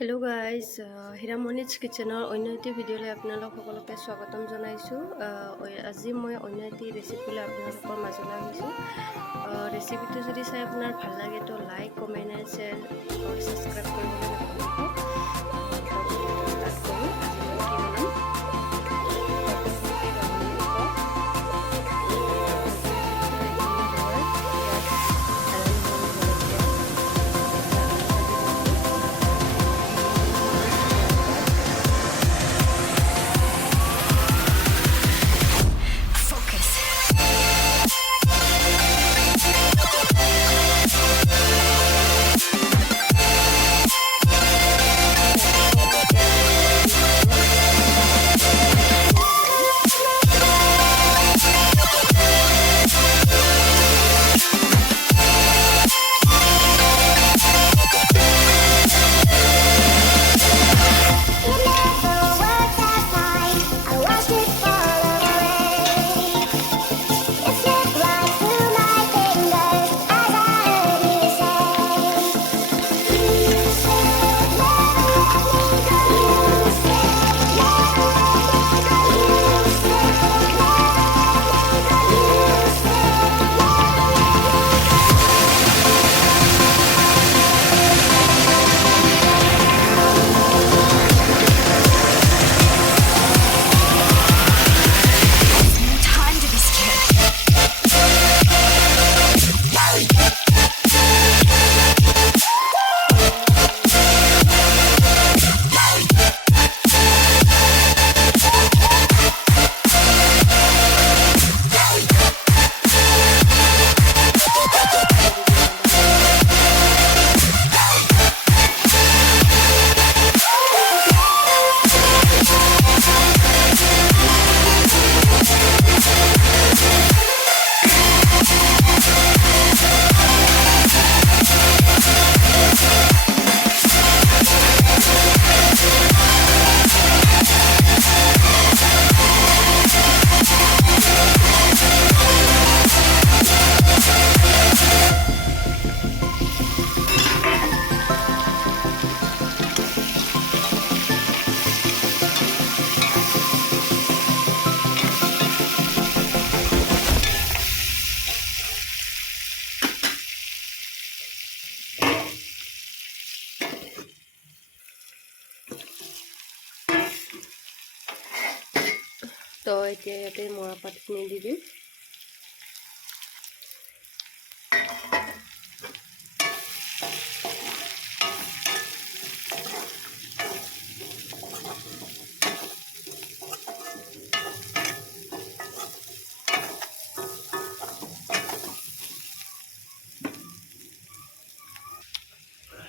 Hello guys, Hiramani's kitchenৰ অন্য এটি ভিডিঅ'লৈ আপোনালোক সকলোকে স্বাগতম জনাইছোঁ। আজি মই অন্য এটি ৰেচিপি লৈ আপোনালোকৰ মাজলৈ আহিছোঁ। ৰেচিপিটো যদি চাই আপোনাৰ ভাল লাগে তো লাইক, কমেণ্ট এণ্ড শ্বেয়াৰ আৰু ছাবস্ক্ৰাইব কৰিবলৈ নাপাহৰিব। ষ্টাৰ্ট কৰোঁ। আজি মই কি বনাম? তো এতিয়া ইয়াতে মৰাপাতখিনি দি দিম।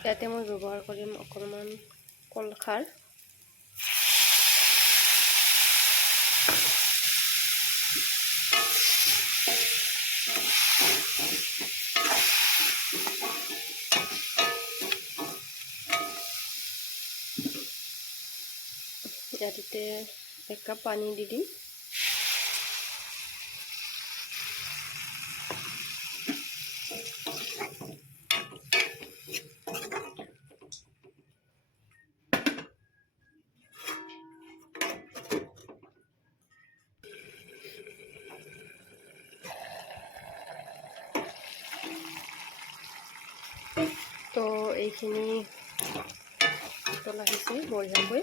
ইয়াতে মই ব্যৱহাৰ কৰিম অকণমান কলখাৰ। ইয়াতে 1 কাপ পানী দি দিম। তো এইখিনি উতল আহিছে বঢ়িয়াকৈ।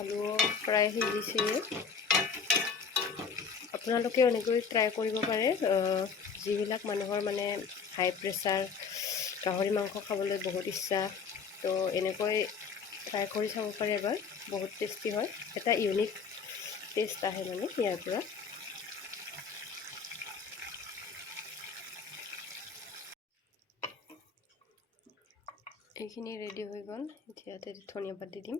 আলু প্ৰায় সিজিছে। আপোনালোকে এনেকৈ ট্ৰাই কৰিব পাৰে। যিবিলাক মানুহৰ মানে হাই প্ৰেছাৰ, গাহৰি মাংস খাবলৈ বহুত ইচ্ছা, তো এনেকৈ ট্ৰাই কৰি চাব পাৰে এবাৰ। বহুত টেষ্টি হয়, এটা ইউনিক টেষ্ট আহে মানে ইয়াৰ পৰা। এইখিনি ৰেডি হৈ গ'ল। এতিয়া ইয়াতে ধনিয়া পাত দি দিম।